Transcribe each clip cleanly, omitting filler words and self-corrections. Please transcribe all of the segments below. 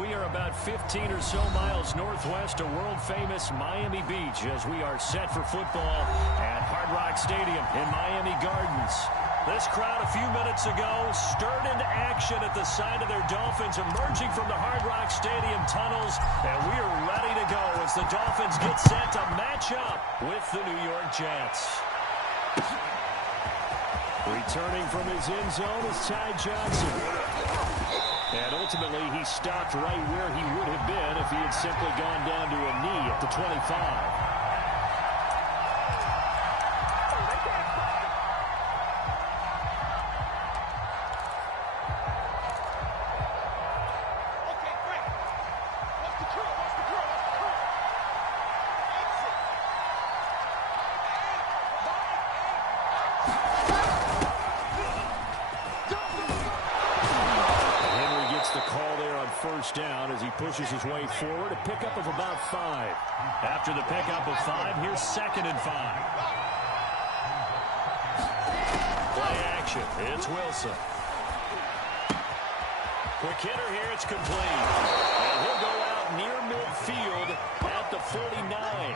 We are about 15 or so miles northwest of world-famous Miami Beach as we are set for football at Hard Rock Stadium in Miami Gardens. This crowd a few minutes ago stirred into action at the sight of their Dolphins emerging from the Hard Rock Stadium tunnels, and we are ready to go as the Dolphins get set to match up with the New York Jets. Returning from his end zone is Ty Johnson. And ultimately, he stopped right where he would have been if he had simply gone down to a knee at the 25. First down as he pushes his way forward, a pickup of about 5. After the pickup of 5, here's 2nd and 5. Play action. It's Wilson. Quick hitter here. It's complete. And he'll go out near midfield at the 49.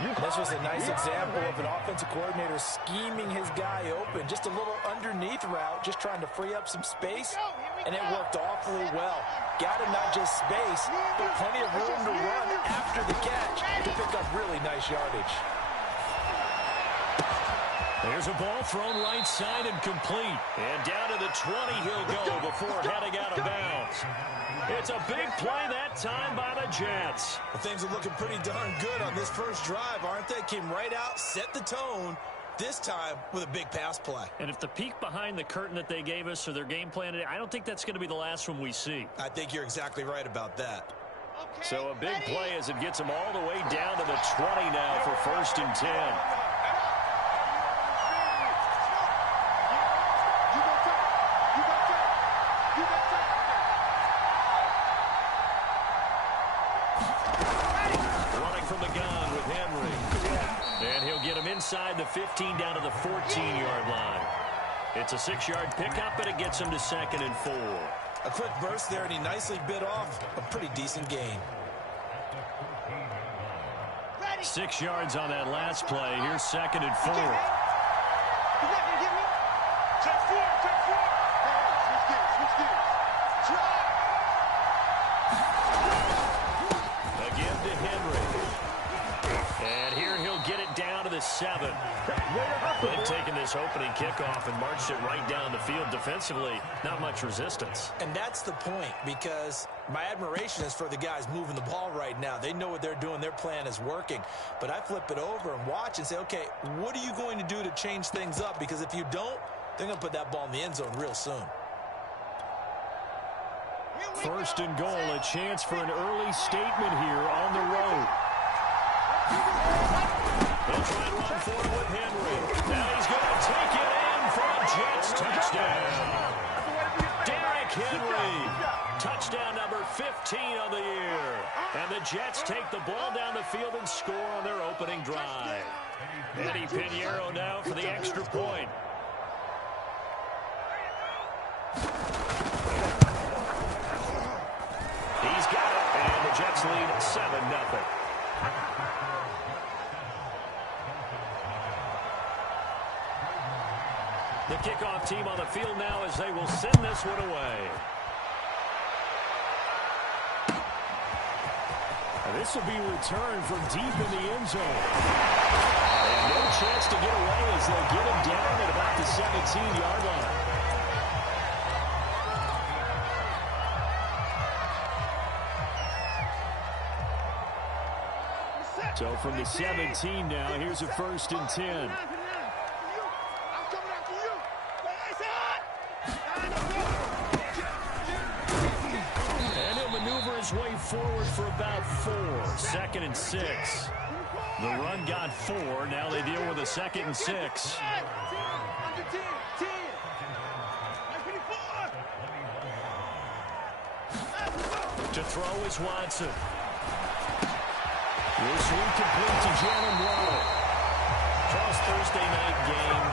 This was a nice example of an offensive coordinator scheming his guy open. Just a little underneath route, just trying to free up some space, and it worked awfully well. Got him not just space, but plenty of room to run after the catch to pick up really nice yardage. There's a ball thrown right side and complete. And down to the 20 he'll go before heading out of bounds. It's a big play that time by the Jets. Well, things are looking pretty darn good on this first drive, aren't they? Came right out, set the tone, this time with a big pass play. And if the peek behind the curtain that they gave us or their game plan today, I don't think that's going to be the last one we see. I think you're exactly right about that. Okay, so a big play as it gets them all the way down to the 20 now for 1st and 10. Inside the 15 down to the 14-yard line. It's a 6-yard pickup, but it gets him to 2nd and 4. A quick burst there, and he nicely bit off a pretty decent gain. 6 yards on that last play. Here's 2nd and 4. Again to Henry. And here he'll get it down to the 7. They've taken this opening kickoff and marched it right down the field defensively. Not much resistance. And that's the point, because my admiration is for the guys moving the ball right now. They know what they're doing. Their plan is working. But I flip it over and watch and say, okay, what are you going to do to change things up? Because if you don't, they're going to put that ball in the end zone real soon. 1st and goal, a chance for an early statement here on the road. They'll try and run forward with Henry. Now he's going to take it in for a Jets touchdown. Derrick Henry. Touchdown number 15 on the year. And the Jets take the ball down the field and score on their opening drive. Eddie Pinheiro now for the extra point. He's got it. And the Jets lead 7-0. The kickoff team on the field now as they will send this one away. And this will be returned from deep in the end zone. And no chance to get away as they'll get him down at about the 17-yard line. So from the 17 now, here's a 1st and 10. Way forward for about 4. 2nd and 6. The run got 4. Now they deal with a 2nd and 6. To throw is Watson. Will swing complete to Jalen Waddle. Charles, Thursday night game.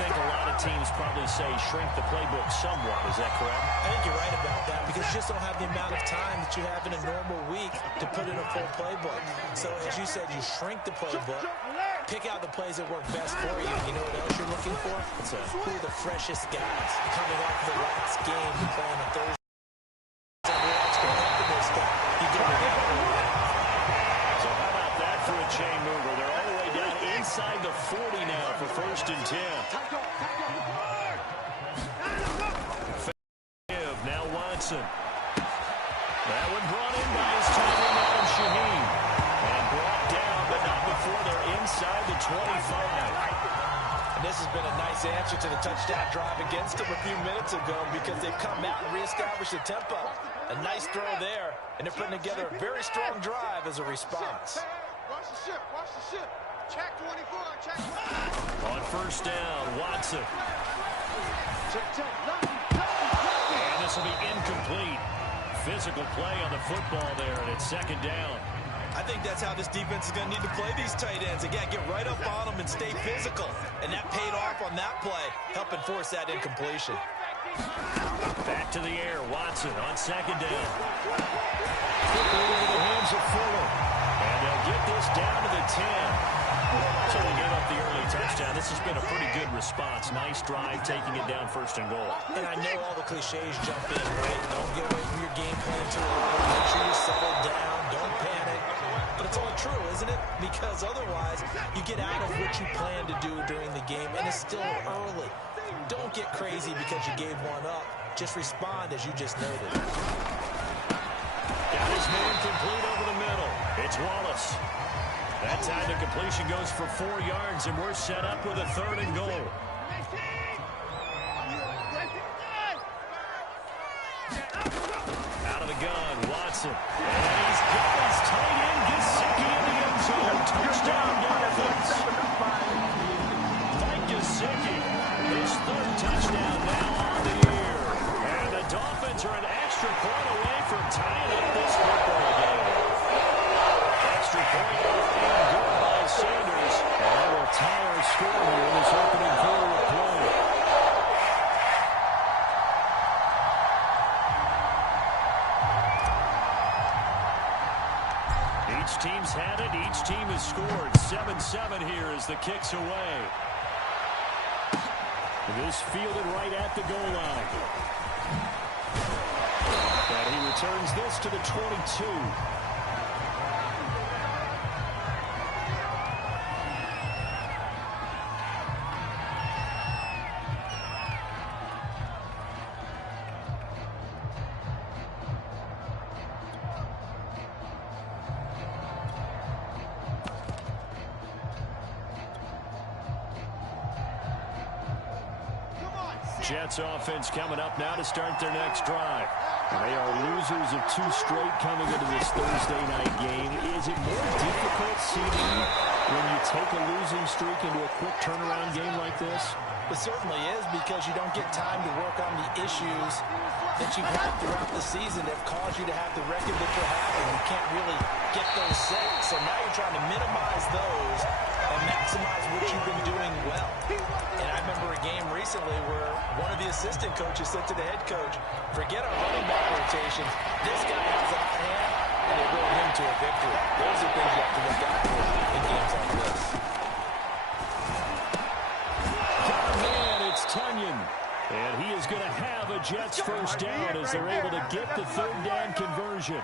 think a lot of teams probably say shrink the playbook somewhat. Is that correct? I think you're right about that because you just don't have the amount of time that you have in a normal week to put in a full playbook. So, as you said, you shrink the playbook, pick out the plays that work best for you. You know what else you're looking for? Who are the freshest guys coming off the last game to play on a Thursday? So how about that for a chain mover? They're all the way down inside the 40 now for 1st and 10. Now Watson. That one brought in by his tight end Adam Shaheen. And brought down, but not before they're inside the 25. And this has been a nice answer to the touchdown drive against them a few minutes ago because they've come out and reestablished the tempo. A nice throw there, and they're putting together a very strong drive as a response. Watch the ship, watch the ship. Check 24, check 24. On 1st down, Watson. And this will be incomplete. Physical play on the football there, and it's 2nd down. I think that's how this defense is going to need to play these tight ends. Again, get right up on them and stay physical. And that paid off on that play, helping force that incompletion. Back to the air, Watson on 2nd down. Quickly into the hands of Fuller. And they'll get this down to the 10. So they gave up the early touchdown. This has been a pretty good response. Nice drive, taking it down 1st and goal. And I know all the cliches jump in, right? Don't get away from your game plan too early. Make sure you settle down. Don't panic. But it's all true, isn't it? Because otherwise, you get out of what you plan to do during the game, and it's still early. Don't get crazy because you gave one up. Just respond as you just noted. Got his man complete over the middle. It's Wallace. That time the completion goes for 4 yards, and we're set up with a 3rd and goal. Out of the gun, Watson. And he's got his tight end, Gesicki in the end zone. Touchdown, Dolphins. Mike Gesicki, his 3rd touchdown now on the year. And the Dolphins are an extra point away from tying up this football game. Extra point and good by Sanders. And that will tie our score here in this opening quarter of play. Each team's had it. Each team has scored. 7-7 here as the kick's away. This fielded right at the goal line. And he returns this to the 22. Jets offense coming up now to start their next drive. They are losers of 2 straight coming into this Thursday night game. Is it more difficult, CD, when you take a losing streak into a quick turnaround game like this? It certainly is because you don't get time to work on the issues that you've had throughout the season that have caused you to have the record that you're having. You can't really get those set. So now you're trying to minimize those and maximize what you've been doing well. And I remember a game recently where one of the assistant coaches said to the head coach, forget our running back rotations. This guy has a hot hand, and they rolled him to a victory. Those are things you have to look out for in games like this. Man, it's Tunyon. And he is going to have a Jets 1st down as they're able to get the 3rd down conversion.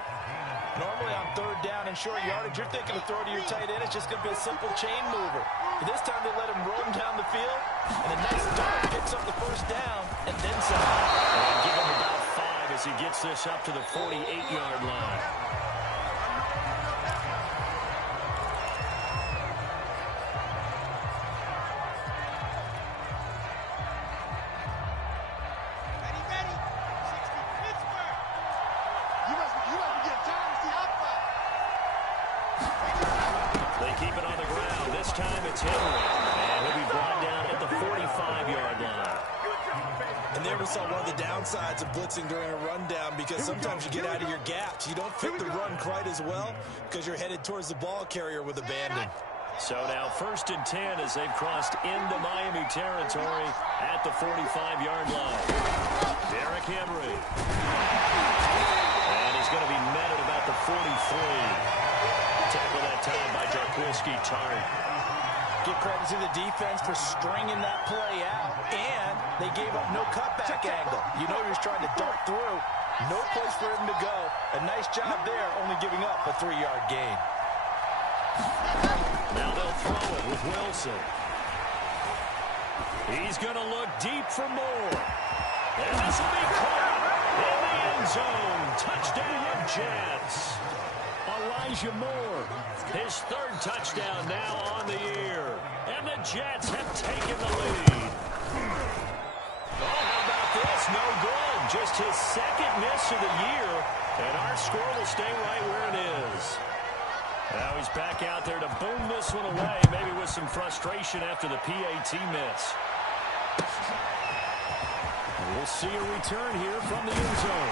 Normally on 3rd down and short yardage, you're thinking to throw to your tight end. It's just going to be a simple chain mover. But this time they let him roam down the field, and a nice dart picks up the 1st down, and then some. And give him about 5 as he gets this up to the 48-yard line. Sides of blitzing during a rundown because sometimes you get out of your gaps. You don't fit the run quite as well because you're headed towards the ball carrier with abandon. So now 1st and 10 as they've crossed into Miami territory at the 45-yard line. Derrick Henry. And he's going to be met at about the 43. Tackle that time by Jarquiski Tartt. Give credit to the defense for stringing that play out, and they gave up no cutback angle. You know he was trying to dart through. No place for him to go. A nice job there, only giving up a 3-yard gain. Now they'll throw it with Wilson. He's going to look deep for more. And this will be caught in the end zone. Touchdown, Jets. Elijah Moore, his 3rd touchdown now on the year. And the Jets have taken the lead. Oh, how about this? No good. Just his 2nd miss of the year. And our score will stay right where it is. Now he's back out there to boom this one away, maybe with some frustration after the PAT miss. We'll see a return here from the end zone.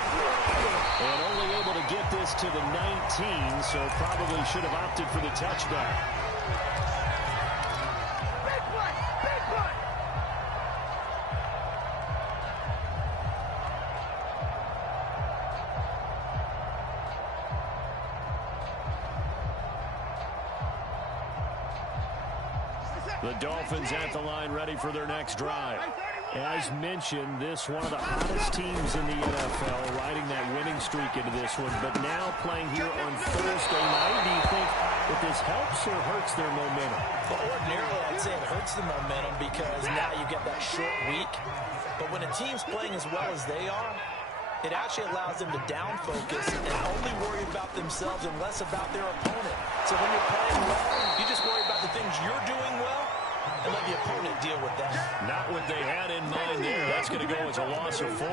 And only able to get this to the 19, so probably should have opted for the touchback. Big play! Big play! The Dolphins at the line ready for their next drive. As mentioned, this one of the hottest teams in the NFL, riding that winning streak into this one, but now playing here on Thursday night. Do you think that this helps or hurts their momentum? Well, ordinarily, I'd say it hurts the momentum because now you get that short week. But when a team's playing as well as they are, it actually allows them to down focus and only worry about themselves and less about their opponent. So when you're playing well, you just worry about the things you're doing well and let the opponent deal with that. Not what they had in mind there. That's going to go as a loss of 4.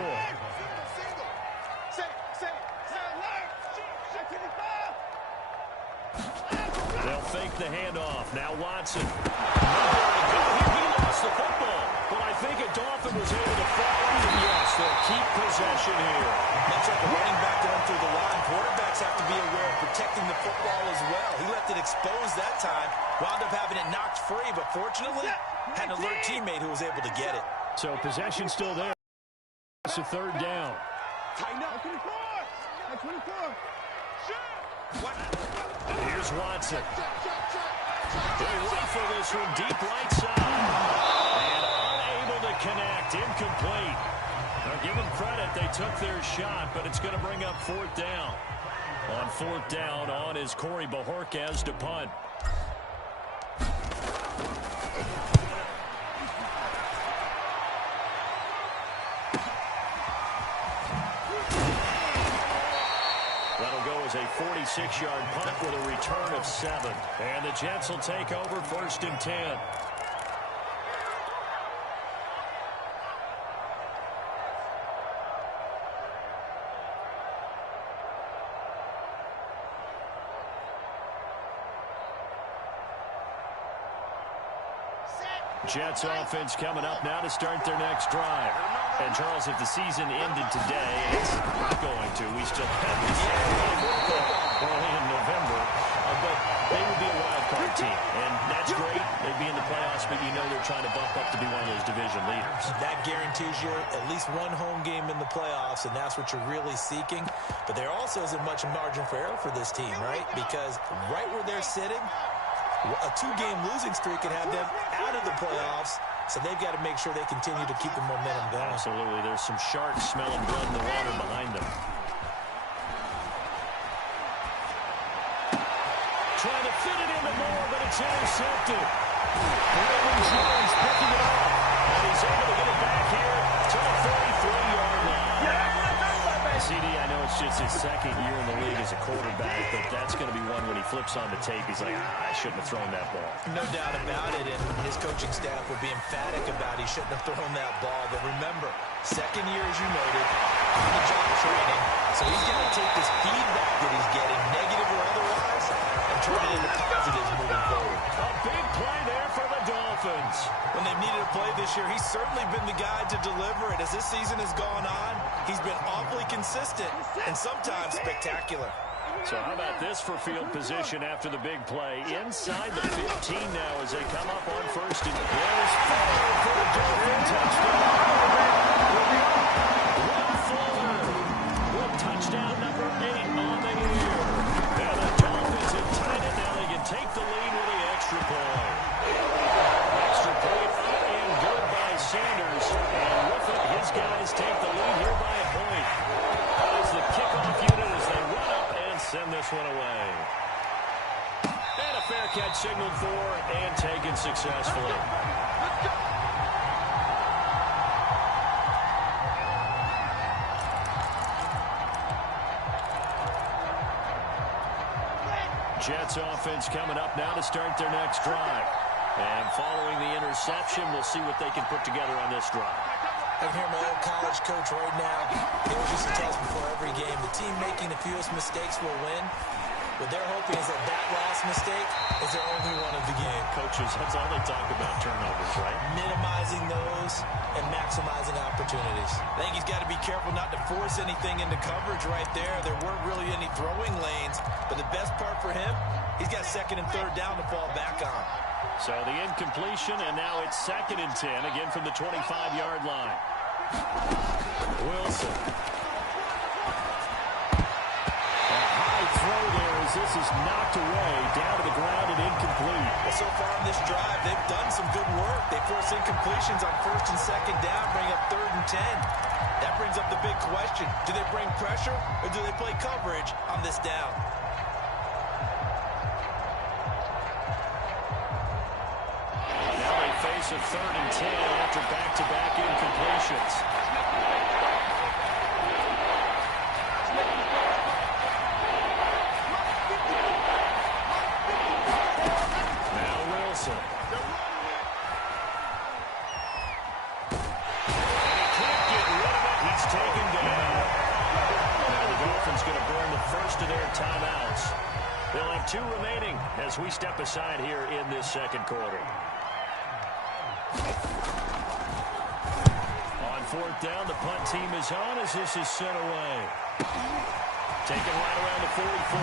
They'll fake the handoff. Now Watson. He lost the football. But I think a Dolphin was able to fall in. Yes, they'll keep possession here. Much like a running back going through the line, quarterbacks have to be aware of protecting the football as well. He left it exposed that time, wound up having it knocked free, but fortunately, had an alert teammate who was able to get it. So possession still there. It's a 3rd down. Tighten up. 24. 24. Here's Watson. They rifle this one deep right side. And unable to connect. Incomplete. Now give them credit. They took their shot, but it's going to bring up 4th down. On 4th down, on is Corey Bajorquez to punt. That'll go as a 46-yard punt with a return of 7. And the Jets will take over 1st and 10. Jets offense coming up now to start their next drive. And, Charles, if the season ended today, it's not going to. We still have this early in November. But they would be a wild card team. And that's great. They'd be in the playoffs, but you know they're trying to bump up to be one of those division leaders. That guarantees you at least one home game in the playoffs, and that's what you're really seeking. But there also isn't much margin for error for this team, right? Because right where they're sitting, a 2-game losing streak could have them out of the playoffs, so they've got to make sure they continue to keep the momentum going. Absolutely. There's some sharks smelling blood in the water behind them. Trying to fit it into Moore, but it's intercepted. Brandon Jones picking it up, and he's able to get it back here to the 33-yard line. CD, I know it's just his 2nd year in the league as a quarterback, but that's going to be one when he flips on the tape. He's like, I shouldn't have thrown that ball. No doubt about it, and his coaching staff will be emphatic about he shouldn't have thrown that ball. But remember, 2nd year, as you noted, on the job training, so he's got to take this feedback that he's getting, negative or otherwise, and turn it into positives moving forward. A big play there for the Dolphins. When they've needed a play this year, he's certainly been the guy to deliver it. As this season has gone on, he's been awfully consistent and sometimes spectacular. So how about this for field position after the big play? Inside the 15 now as they come up on first and goes forward for the Dolphin touchdown. Will Fuller with touchdown number 8 on the year. And the Dolphins have tied it. Now they can take the lead with the extra point. Extra point up and good by Sanders. And with it, his guys take the lead here by a point. That is the kickoff unit as they run up and send this one away. And a fair catch signaled for and taken successfully. Jets offense coming up now to start their next drive. And following the interception, we'll see what they can put together on this drive. I can hear my old college coach right now. He always used to tell us before every game, the team making the fewest mistakes will win. What they're hoping is that that last mistake is their only one of the game. Coaches, that's all they talk about, turnovers, right? Minimizing those and maximizing opportunities. I think he's got to be careful not to force anything into coverage right there. There weren't really any throwing lanes, but the best part for him, he's got second and third down to fall back on. So the incompletion, and now it's 2nd and 10, again from the 25-yard line. Wilson. A high throw there as this is knocked away, down to the ground and incomplete. Well, so far in this drive, they've done some good work. They force incompletions on 1st and 2nd down, bring up 3rd and 10. That brings up the big question. Do they bring pressure or do they play coverage on this down? Face of 3rd and 10 after back-to-back incompletions. Now Wilson. And he can't get rid of it. He's taken down. Now the Dolphins going to burn the first of their timeouts. They'll have 2 remaining as we step aside here in this second quarter. On 4th down, the punt team is on as this is sent away. Taken right around the 44.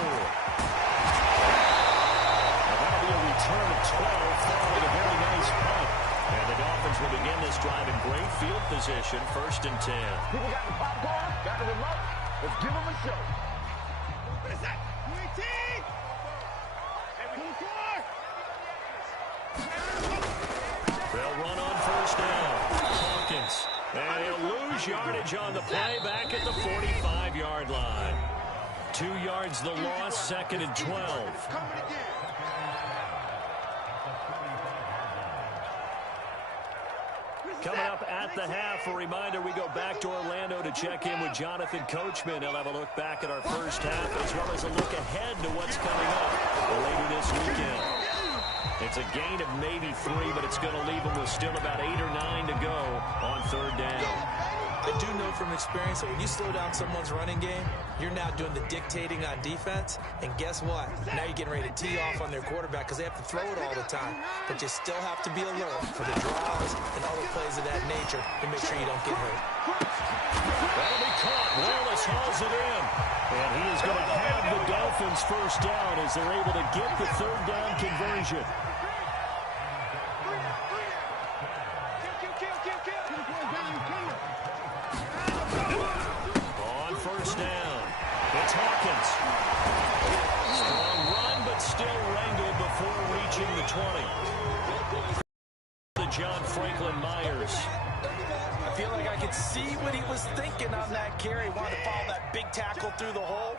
Now that'll be a return of 12 following a very nice punt. And the Dolphins will begin this drive in great field position, 1st and 10. People got the popcorn, got the remote. Let's give them a show. What is that? 18! They'll run on 1st down. Hawkins. And he'll lose yardage on the play back at the 45-yard line. 2 yards the loss, 2nd and 12. Coming up at the half, a reminder, we go back to Orlando to check in with Jonathan Coachman. He'll have a look back at our first half as well as a look ahead to what's coming up later this weekend. It's a gain of maybe 3, but it's going to leave them with still about 8 or 9 to go on 3rd down. I do know from experience that when you slow down someone's running game, you're now doing the dictating on defense. And guess what? Now you're getting ready to tee off on their quarterback because they have to throw it all the time. But you still have to be alert for the draws and other plays of that nature to make sure you don't get hurt. That'll be caught. Wallace hauls it in. And he is going to have the Dolphins first down as they're able to get the 3rd down conversion. On 1st down, it's Hawkins. Strong run, but still wrangled before reaching the 20. The John Franklin Myers. I feel like I could see what he was thinking on that carry. Wanted to follow that big tackle through the hole.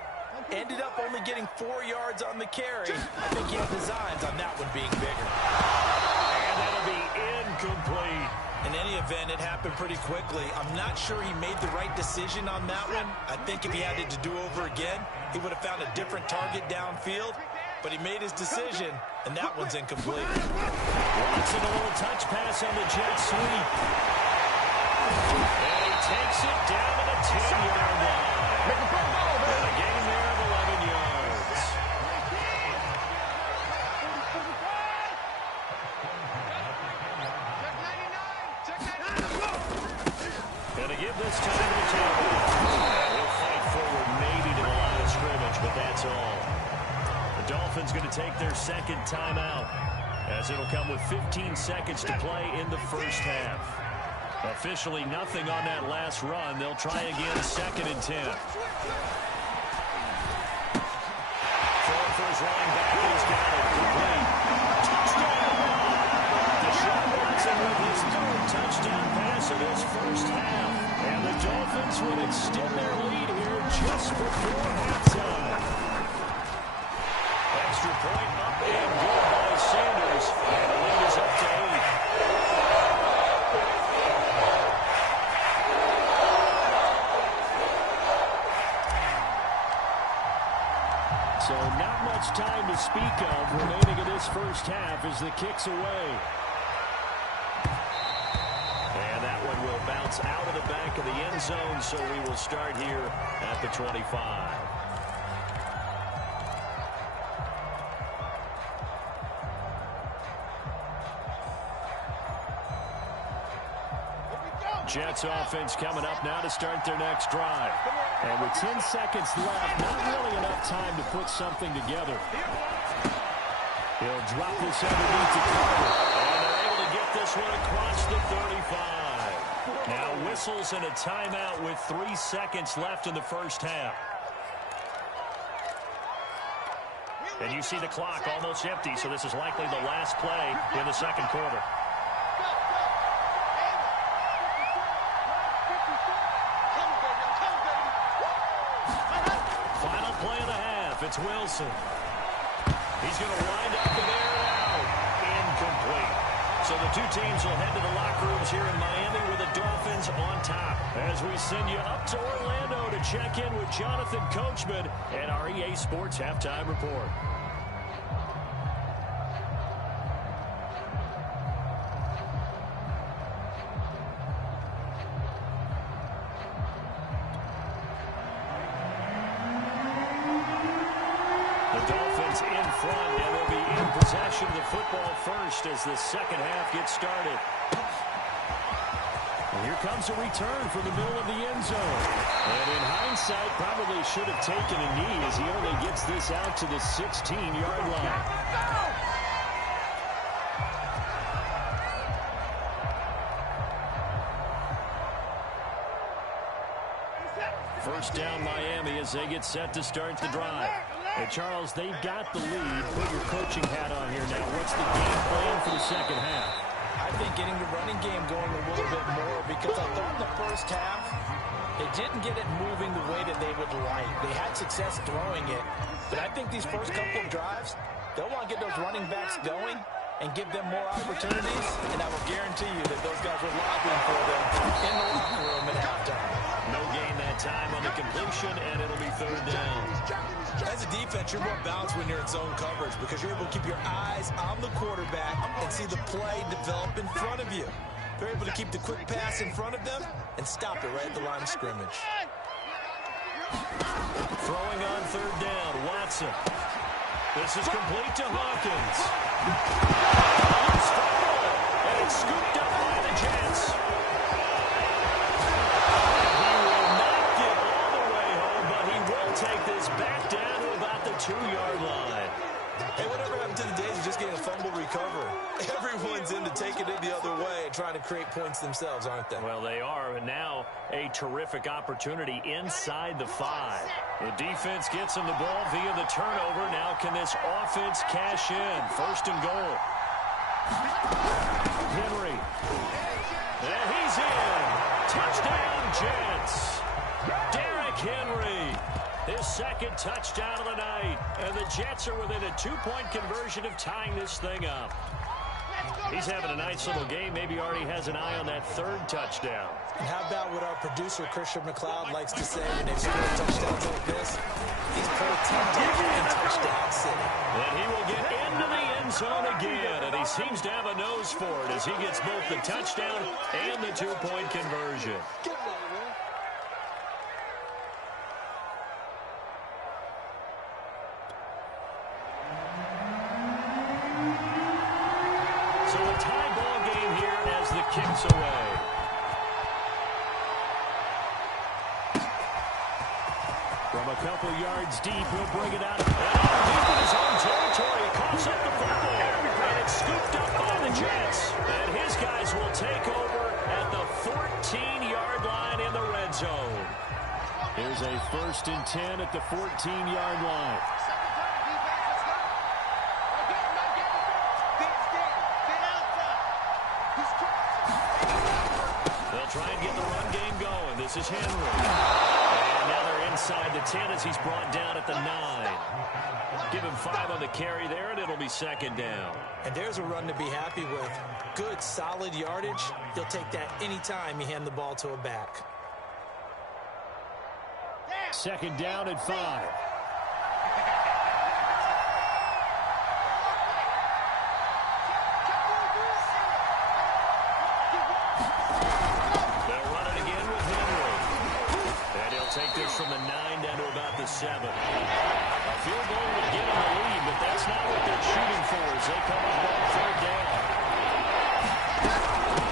Ended up only getting 4 yards on the carry. I think he had designs on that one being bigger. And that'll be incomplete. In any event, it happened pretty quickly. I'm not sure he made the right decision on that one. I think if he had it to do over again, he would have found a different target downfield. But he made his decision, and that one's incomplete. Watson, a little touch pass on the jet sweep. And he takes it down to the 10-yard line. And a gain there of 11 yards. And to give this time to the tailback. He'll fight forward maybe to the line of scrimmage, but that's all. Dolphins going to take their second timeout, as it'll come with 15 seconds to play in the first half. Officially nothing on that last run. They'll try again, 2nd and 10. Throwing for his running back, he's got it. Complete. Touchdown! Deshaun Watson with his 3rd touchdown pass of this first half. And the Dolphins would extend their lead here just before halftime. Extra point up and good by Sanders. And the lead is up to 8. So not much time to speak of remaining in this first half as the kick's away. And that one will bounce out of the back of the end zone, so we will start here at the 25. Jets offense coming up now to start their next drive. And with 10 seconds left, not really enough time to put something together. He'll drop this underneath to cover. And they're able to get this one across the 35. Now whistles and a timeout with 3 seconds left in the first half. And you see the clock almost empty, so this is likely the last play in the second quarter. It's Wilson. He's going to wind up and air it out. Incomplete. So the two teams will head to the locker rooms here in Miami with the Dolphins on top. As we send you up to Orlando to check in with Jonathan Coachman and our EA Sports Halftime Report. In front, and they'll be in possession of the football first as the second half gets started. And here comes a return from the middle of the end zone. And in hindsight, probably should have taken a knee as he only gets this out to the 16-yard line. First down Miami as they get set to start the drive. Hey, Charles, they've got the lead. Put your coaching hat on here now. What's the game plan for the second half? I think getting the running game going a little bit more, because I thought in the first half they didn't get it moving the way that they would like. They had success throwing it, but I think these first couple of drives, they'll want to get those running backs going and give them more opportunities, and I will guarantee you that those guys were lobbying for them in the locker room at halftime. No gain that time on the completion, and it'll be 3rd down. As a defense, you're more balanced when you're in zone coverage because you're able to keep your eyes on the quarterback and see the play develop in front of you. They're able to keep the quick pass in front of them and stop it right at the line of scrimmage. Throwing on 3rd down, Watson. This is complete to Hawkins. And it's scooped up by the Jets. He will not get all the way home, but he will take this back down to about the 2-yard line. Hey, whatever happened to the days of just getting a fumble recovery? Everyone's into taking it the other way and trying to create points themselves, aren't they? Well, they are, and now a terrific opportunity inside the 5. The defense gets him the ball via the turnover. Now can this offense cash in? 1st and goal. Henry. And he's in. Touchdown, Jets. Derrick Henry. His 2nd touchdown of the night. And the Jets are within a 2-point conversion of tying this thing up. He's having a nice little game. Maybe already has an eye on that 3rd touchdown. And how about what our producer, Christian McLeod, likes to say when they score touchdowns like this? He's protected in touchdown city. And he will get into the end zone again. And he seems to have a nose for it as he gets both the touchdown and the 2-point conversion. So a tie ball game here as the kick's away. From a couple yards deep, he'll bring it out. And deep in his own territory. and 10 at the 14-yard line. They'll try and get the run game going. This is Henry. And now they're inside the 10 as he's brought down at the 9. Give him 5 on the carry there, and it'll be second down. And there's a run to be happy with. Good, solid yardage. He'll take that anytime you hand the ball to a back. Second down at 5. Take this from the 9 down to about the 7. A field goal would get them the lead, but that's not what they're shooting for as they come up on third down.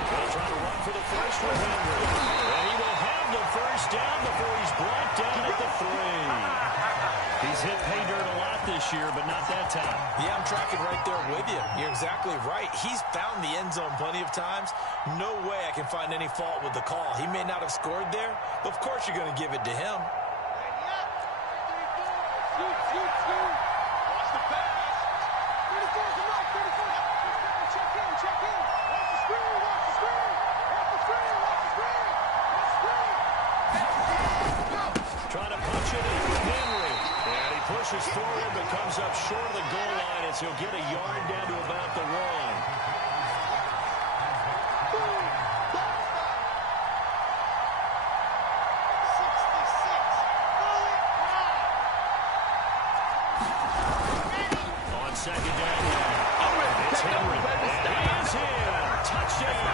They'll try to run for the first with Henry. And he will have the first down before he's brought down at the 3. He's hit pay dirt a lot this year, but not that time. Yeah, I'm tracking right there with you. You're exactly right. He's found the end zone plenty of times. No way I can find any fault with the call. He may not have scored there, but of course you're going to give it to him. Trying to punch it in with Henry. And he pushes forward but comes up short of the goal line as he'll get a yard down to about the 1. Second down now. It's Henry. And he is in. Touchdown,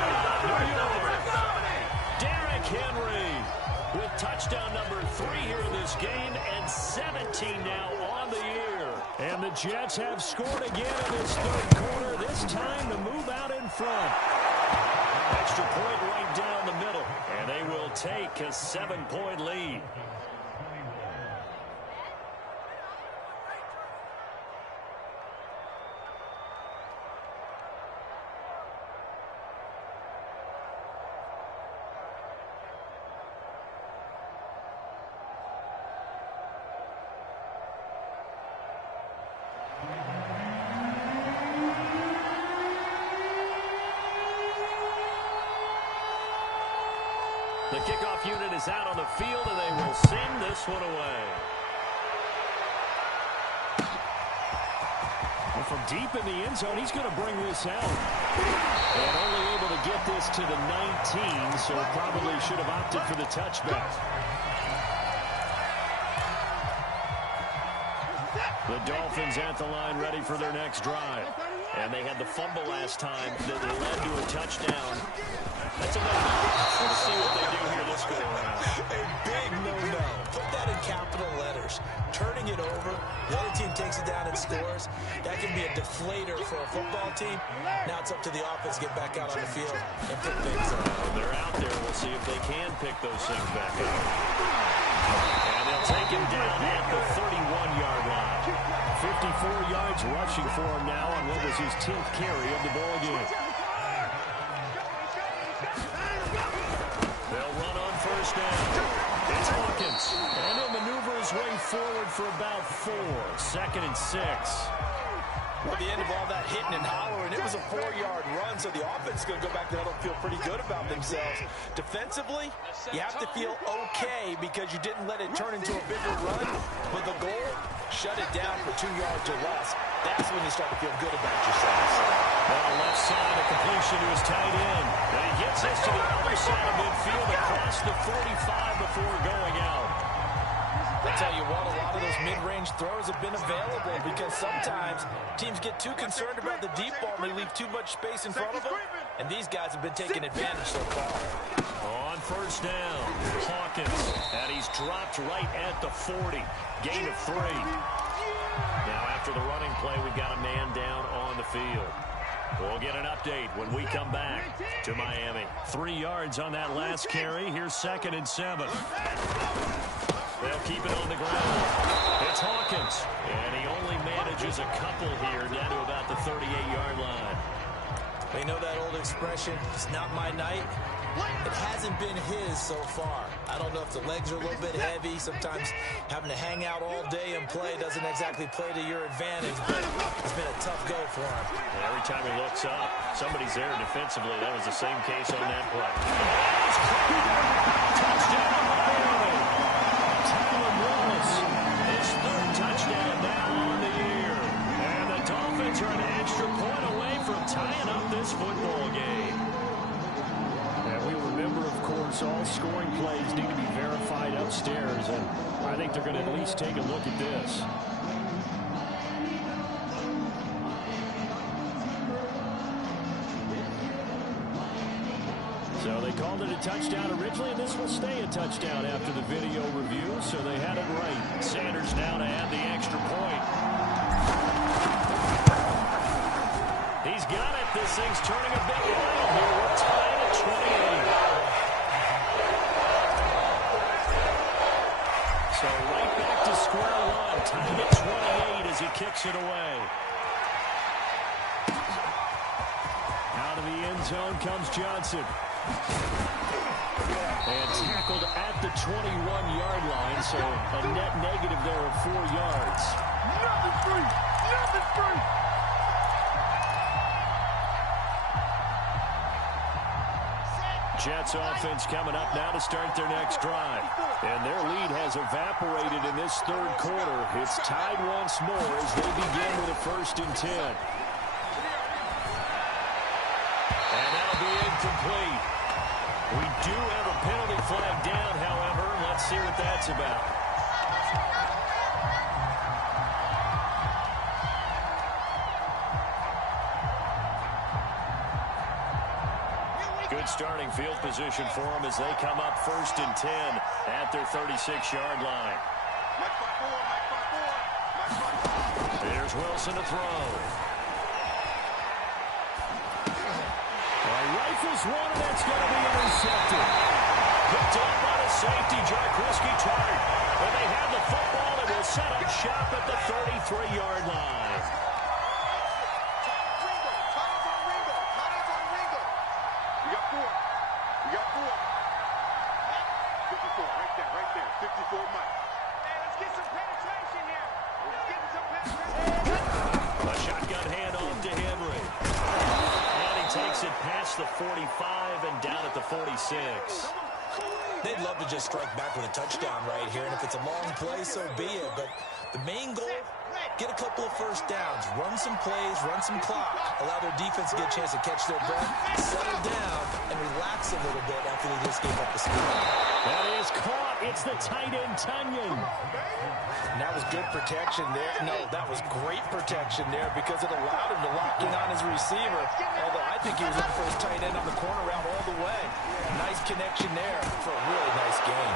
New York. Derrick Henry with touchdown number 3 here in this game and 17 now on the year. And the Jets have scored again in this third quarter, this time to move out in front. Extra point right down the middle, and they will take a 7-point lead. The kickoff unit is out on the field, and they will send this one away. And from deep in the end zone, he's going to bring this out. And only able to get this to the 19, so probably should have opted for the touchback. The Dolphins at the line ready for their next drive. And they had the fumble last time that led to a touchdown. That's a no-no. We'll see what they do here this go around. A big no-no. Put that in capital letters. Turning it over, the other team takes it down and scores. That can be a deflator for a football team. Now it's up to the offense to get back out on the field and pick things up. When they're out there, we'll see if they can pick those things back up. And they'll take him down at the 31-yard line. 54 yards rushing for him now on what was his 10th carry of the ball game. They'll run on first down. It's Hawkins. And he'll maneuver his way forward for about 4. 2nd and 6. Well, the end of all that hitting and hollering, it was a 4-yard run, so the offense is going to go back there and feel pretty good about themselves. Defensively, you have to feel okay because you didn't let it turn into a bigger run, but the goal, shut it down for 2 yards or less. That's when you start to feel good about yourselves. Well, left side, a completion to his tight end. And he gets this to the other side of midfield across the 45 before going out. I tell you what, a lot of those mid-range throws have been available because sometimes teams get too concerned about the deep ball and they leave too much space in front of them, and these guys have been taking advantage so far. On first down, Hawkins, and he's dropped right at the 40. Gain of 3. Now after the running play, we've got a man down on the field. We'll get an update when we come back to Miami. 3 yards on that last carry. Here's 2nd and 7. They'll keep it on the ground. It's Hawkins, and he only manages a couple here down to about the 38-yard line. They know that old expression, it's not my night. It hasn't been his so far. I don't know if the legs are a little bit heavy. Sometimes having to hang out all day and play doesn't exactly play to your advantage, but it's been a tough go for him. And every time he looks up, somebody's there defensively. That was the same case on that play. Touchdown, Miami! Tyler Wallace, his third touchdown now on the year. And the Dolphins are an extra point away from tying up this football game. And we remember, of course, all scoring plays need to be verified upstairs, and I think they're going to at least take a look at this. So they called it a touchdown originally, and this will stay a touchdown after the video review, so they had it right. Sanders now to add the extra point. He's got it. This thing's turning a bit wild here. We're tied at 28. So right back to square one. Tied at 28 as he kicks it away. Out of the end zone comes Johnson. And tackled at the 21-yard line, so a net negative there of 4 yards. Nothing free! Nothing free! Jets offense coming up now to start their next drive. And their lead has evaporated in this third quarter. It's tied once more as they begin with a 1st and 10. And that'll be incomplete. We do have a penalty flag down, however. Let's see what that's about. Good starting field position for them as they come up 1st and 10 at their 36-yard line. There's Wilson to throw. Rifles one, and that's going to be intercepted. Picked up by the safety, Jarkowski Tart. But they have the football and will set up shop at the 33-yard line. We got four. 54, right there. 54 Mike. Hey, let's get some penetration here. Let's get some penetration. A shotgun handoff to Henry. Takes it past the 45 and down at the 46. They'd love to just strike back with a touchdown right here, and if it's a long play, so be it. But the main goal, get a couple of first downs, run some plays, run some clock, allow their defense to get a chance to catch their breath, settle down, and relax a little bit after they just gave up the score. That is caught. It's the tight end, Tunyon. And that was good protection there. No, that was great protection there because it allowed him to lock in on his receiver. Although I think he was looking for his tight end on the corner route all the way. Nice connection there for a really nice game.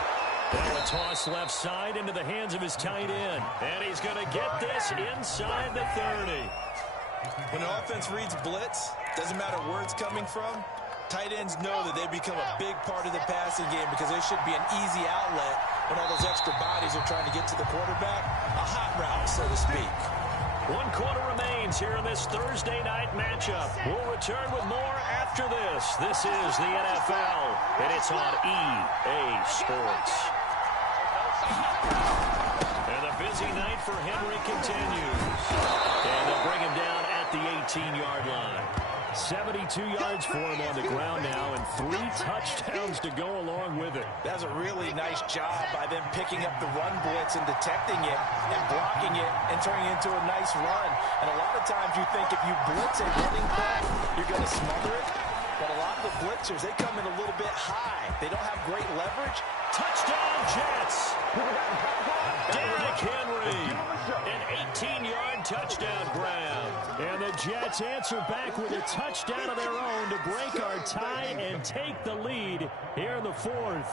Now a toss left side into the hands of his tight end. And he's going to get this inside the 30. When an offense reads blitz, doesn't matter where it's coming from, tight ends know that they become a big part of the passing game because they should be an easy outlet when all those extra bodies are trying to get to the quarterback. A hot route, so to speak. 1 quarter remains here in this Thursday night matchup. We'll return with more after this. This is the NFL, and it's on EA Sports. And the busy night for Henry continues. And they'll bring him down at the 18-yard line. 72 yards for him on the ground now, and 3 touchdowns to go along with it. That's a really nice job by them picking up the run blitz and detecting it and blocking it and turning it into a nice run. And a lot of times you think if you blitz a running play, you're going to smother it. But a lot of the blitzers, they come in a little bit high. They don't have great leverage. Touchdown, Jets! Derrick Henry, an 18-yard touchdown grab. And the Jets answer back with a touchdown of their own to break our tie and take the lead here in the 4th.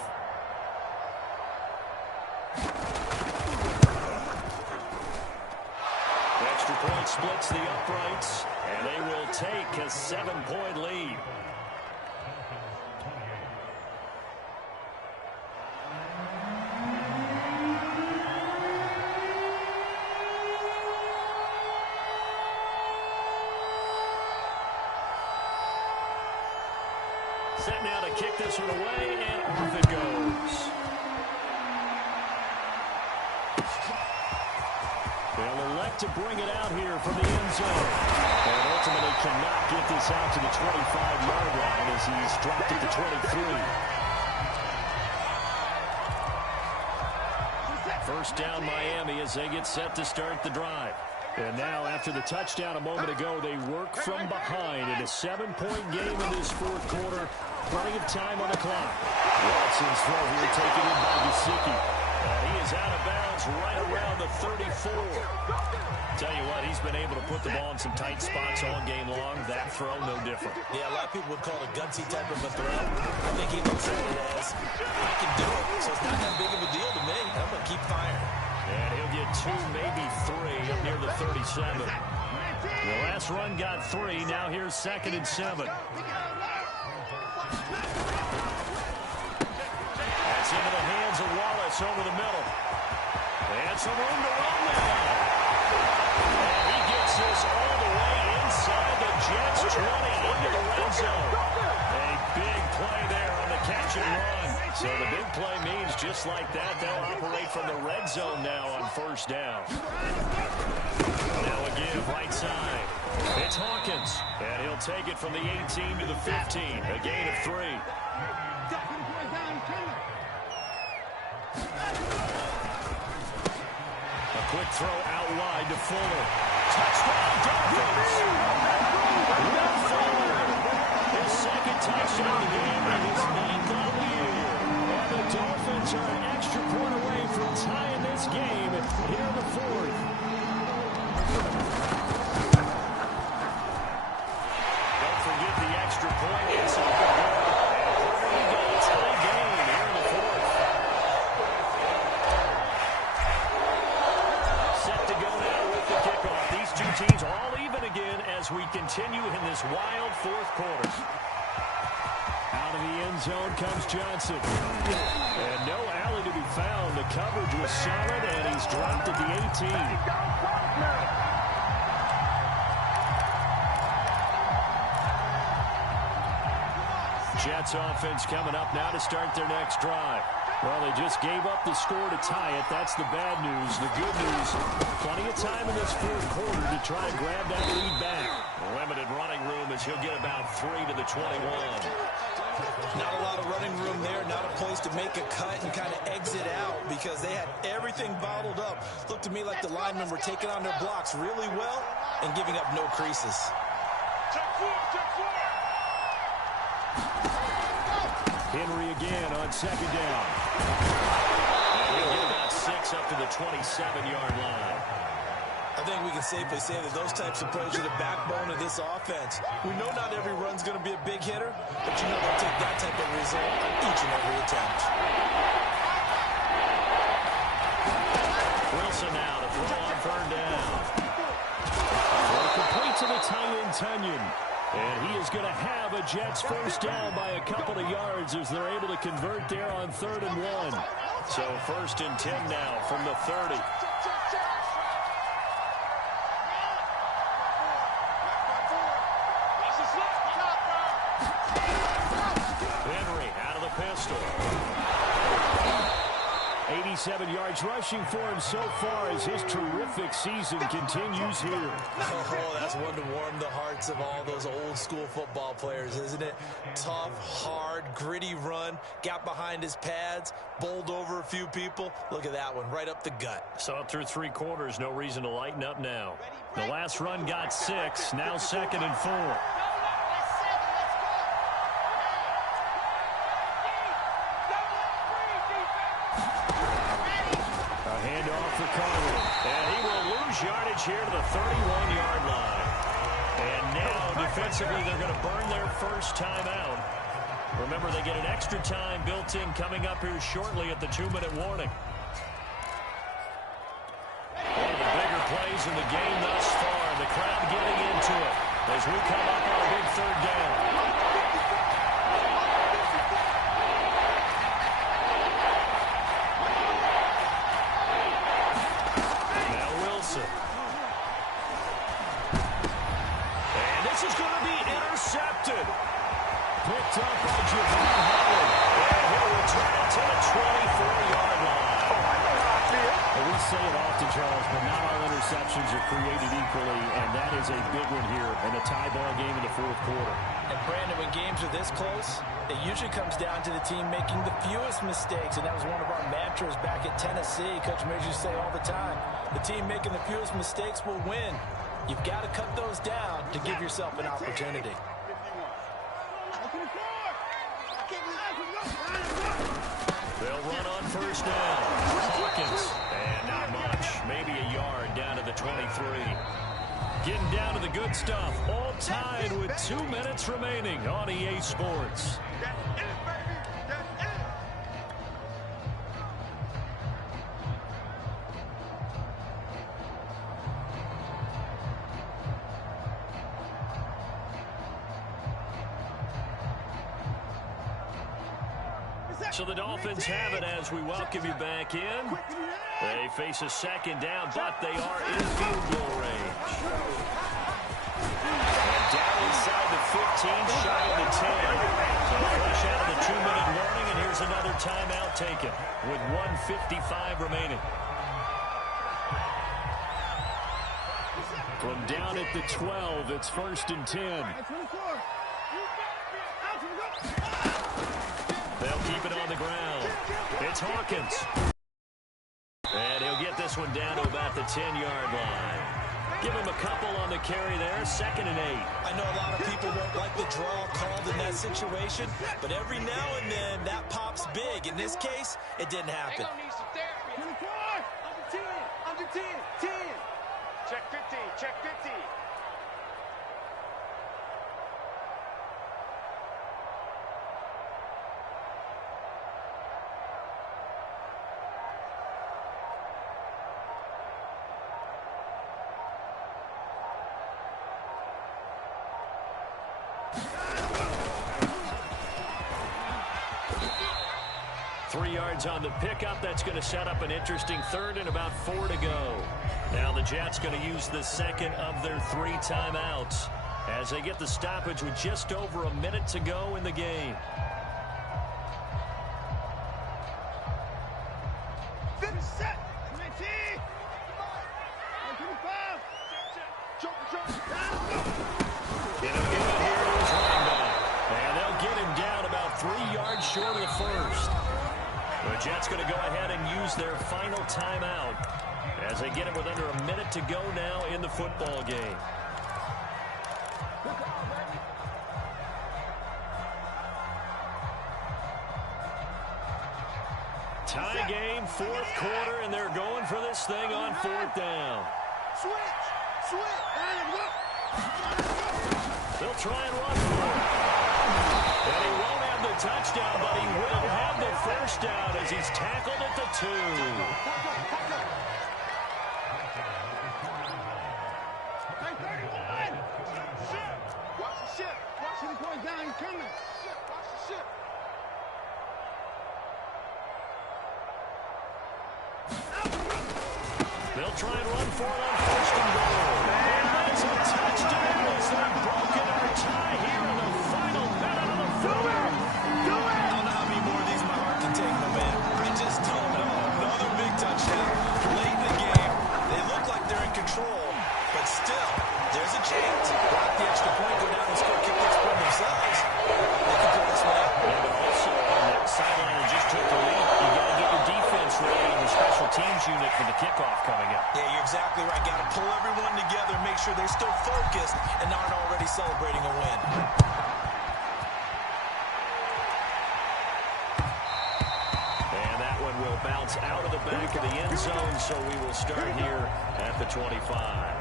Extra point splits the uprights, and they will take a 7-point lead. Set now to kick this one away, and off it goes. set to bring it out here from the end zone. And ultimately cannot get this out to the 25-yard line as he's dropped at the 23. First down Miami as they get set to start the drive. And now after the touchdown a moment ago, they work from behind in a 7-point game in this fourth quarter. Plenty of time on the clock. Watson's throw here taken in by Gesicki. And he is out of bounds right around the 34. Tell you what, he's been able to put the ball in some tight spots all game long. That throw, no different. Yeah, a lot of people would call it a gutsy type of a throw. I think he looks at it as, I can do it, so it's not that big of a deal to me. I'm going to keep firing. And he'll get 2, maybe 3 up near the 37. The last run got 3. Now here's 2nd and 7. That's into the hands of Wallace over the middle. And some room to run now. And he gets this all the way inside the Jets 20 into the red zone. A big play there on the catch and run. So the big play means just like that, they'll operate from the red zone now on first down. Now a give right side. It's Hawkins. And he'll take it from the 18 to the 15. A gain of 3. A quick throw out wide to Fuller. Touchdown, Dolphins! Will Fuller, his 2nd touchdown of the game and his 9th on the year. And the Dolphins are an extra point away from tying this game here in the 4th. Don't forget the extra point. It's a good goal. And here we go, tie game here in the 4th. Set to go now with the kickoff. These two teams all even again as we continue in this wild 4th quarter. Out of the end zone comes Johnson. And no alley to be found. The coverage was solid, and he's dropped at the 18. Jets offense coming up now to start their next drive. Well, they just gave up the score to tie it. That's the bad news. The good news, plenty of time in this 4th quarter to try and grab that lead back. Limited running room as he'll get about 3 to the 21. Not a lot of running room there, not a place to make a cut and kind of exit out because they had everything bottled up. Looked to me like the linemen were taking on their blocks really well and giving up no creases. Henry again on 2nd down. And he'll get about 6 up to the 27-yard line. I think we can safely say that those types of plays are the backbone of this offense. We know not every run's going to be a big hitter, but you know they'll take that type of result on each and every attempt. Wilson now to throw on 3rd down. Throw complete to the tight end, Tunyon. And he is going to have a Jets first down by a couple of yards as they're able to convert there on 3rd and 1. So 1st and 10 now from the 30. Henry out of the pistol. 87 yards rushing for him so far as his terrific season continues here. Oh, that's one to warm the hearts of all those old school football players, isn't it? Tough, hard, gritty run, got behind his pads, bowled over a few people. Look at that one, right up the gut. So up through 3 quarters, no reason to lighten up now. The last run got 6, now 2nd and 4. Yardage here to the 31-yard line. And now, defensively, they're going to burn their first time out. Remember, they get an extra time built in coming up here shortly at the 2-minute warning. One of the bigger plays in the game thus far. The crowd getting into it as we come up on a big 3rd down. Picked up by Javon Howard. And he'll return it to the 24-yard line. We We say it often, Charles, but not all interceptions are created equally, and that is a big one here in a tie ball game in the fourth quarter. And Brandon, when games are this close, it usually comes down to the team making the fewest mistakes, and that was one of our mantras back at Tennessee. Coach Mears used to say all the time, the team making the fewest mistakes will win. You've got to cut those down to give yourself an opportunity. They'll run on first down. Hawkins, and not much. Maybe a yard down to the 23. Getting down to the good stuff. All tied with 2 minutes remaining on EA Sports. So the Dolphins have it as we welcome you back in. They face a second down, but they are in field goal range. And down inside the 15, shy of the 10. So fresh out of the 2-minute warning, and here's another timeout taken with 1:55 remaining. From down at the 12, it's 1st and 10. They'll keep it on the ground. It's Hawkins. And he'll get this one down to about the 10-yard line. Give him a couple on the carry there, 2nd and 8. I know a lot of people won't like the draw called in that situation, but every now and then that pops big. In this case, it didn't happen. Under 10, 10. Check 15, check 15. On the pickup, that's going to set up an interesting 3rd and about 4 to go. Now the Jets going to use the second of their 3 timeouts as they get the stoppage with just over a minute to go in the game. Set. And they'll get him down about 3 yards short of the first. The Jets going to go ahead and use their final timeout as they get it with under a minute to go now in the football game. Tie game, 4th quarter, and they're going for this thing on 4th down. Switch. They'll try and run for it. And he won't have the touchdown, but he will have the first down as he's tackled at the 2. Watch the ship. Watch the point down. He's coming. Watch the ship. They'll try and run for it on 1st and goal. And that's a touchdown as they've broken our tie here in the final minute of the fourth. I don't know how many more of these my heart can take, my man. I just don't know. Another big touchdown late in the game. They look like they're in control, but still, there's a chance. Block the extra point, go down and score, kick the extra point themselves. They can pull this one out. Yeah, but also on that sideline that just took the lead, you got to get your defense ready in the special teams unit for the kickoff coming up. Yeah, you're exactly right. Got to pull everyone together, make sure they're still focused and aren't already celebrating a win. And that one will bounce out of the back of the end zone, so we will start here at the 25.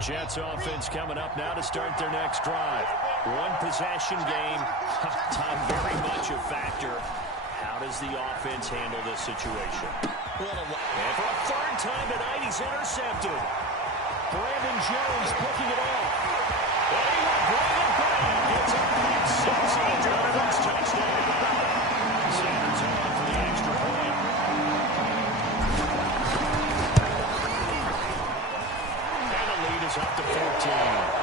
Jets offense coming up now to start their next drive. 1 possession game. Time very much a factor. How does the offense handle this situation? And for a 3rd time tonight, he's intercepted. Brandon Jones picking it off. And he will bring it back. It's a pick 6 after the first touchdown. Sanders on for the extra point. And the lead is up to 14.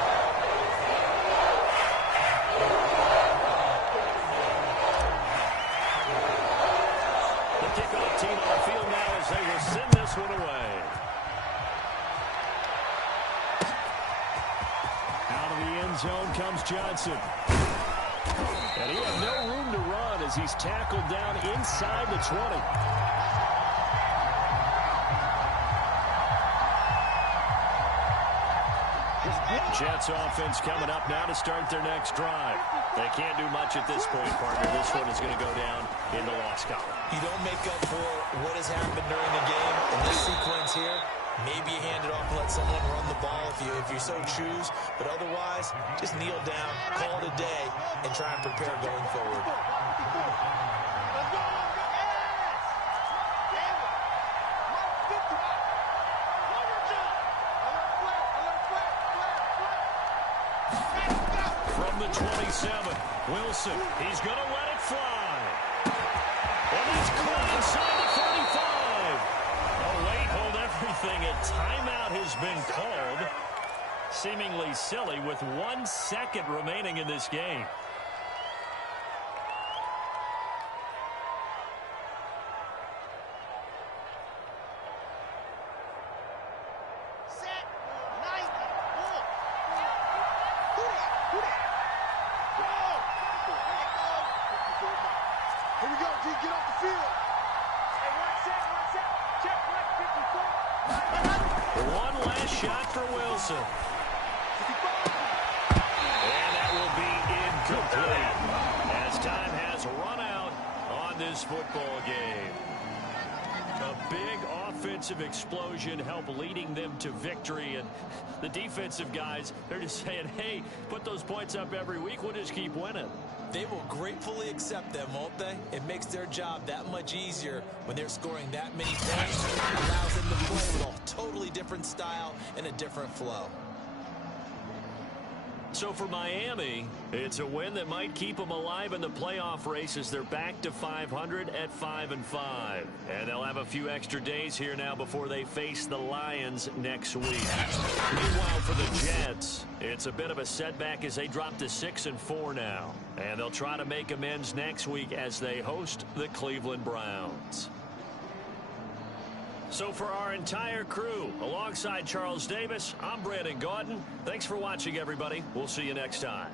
comes Johnson. And he had no room to run as he's tackled down inside the 20. Jets offense coming up now to start their next drive. They can't do much at this point, partner. This one is going to go down in the loss column. You don't make up for what has happened during the game in this sequence here. Maybe you hand it off and let someone run the ball if you so choose. But otherwise, just kneel down, call it a day, and try and prepare going forward. From the 27, Wilson, he's going to let it fly. And he's caught inside the 35. Oh, wait, hold everything. A timeout has been called. Seemingly silly with 1 second remaining in this game. Here we go, G. Get off the field. Hey, one set. Check right, 54. One last shot for Wilson. And that will be incomplete as time has run out on this football game. A big offensive explosion helped leading them to victory. And the defensive guys, they're just saying, hey, put those points up every week. We'll just keep winning. They will gratefully accept them, won't they? It makes their job that much easier when they're scoring that many points. It allows them to play with a totally different style and a different flow. So for Miami, it's a win that might keep them alive in the playoff race as they're back to 500 at 5-5. And they'll have a few extra days here now before they face the Lions next week. Meanwhile, for the Jets, it's a bit of a setback as they drop to 6-4 now. And they'll try to make amends next week as they host the Cleveland Browns. So for our entire crew, alongside Charles Davis, I'm Brandon Gaudin. Thanks for watching, everybody. We'll see you next time.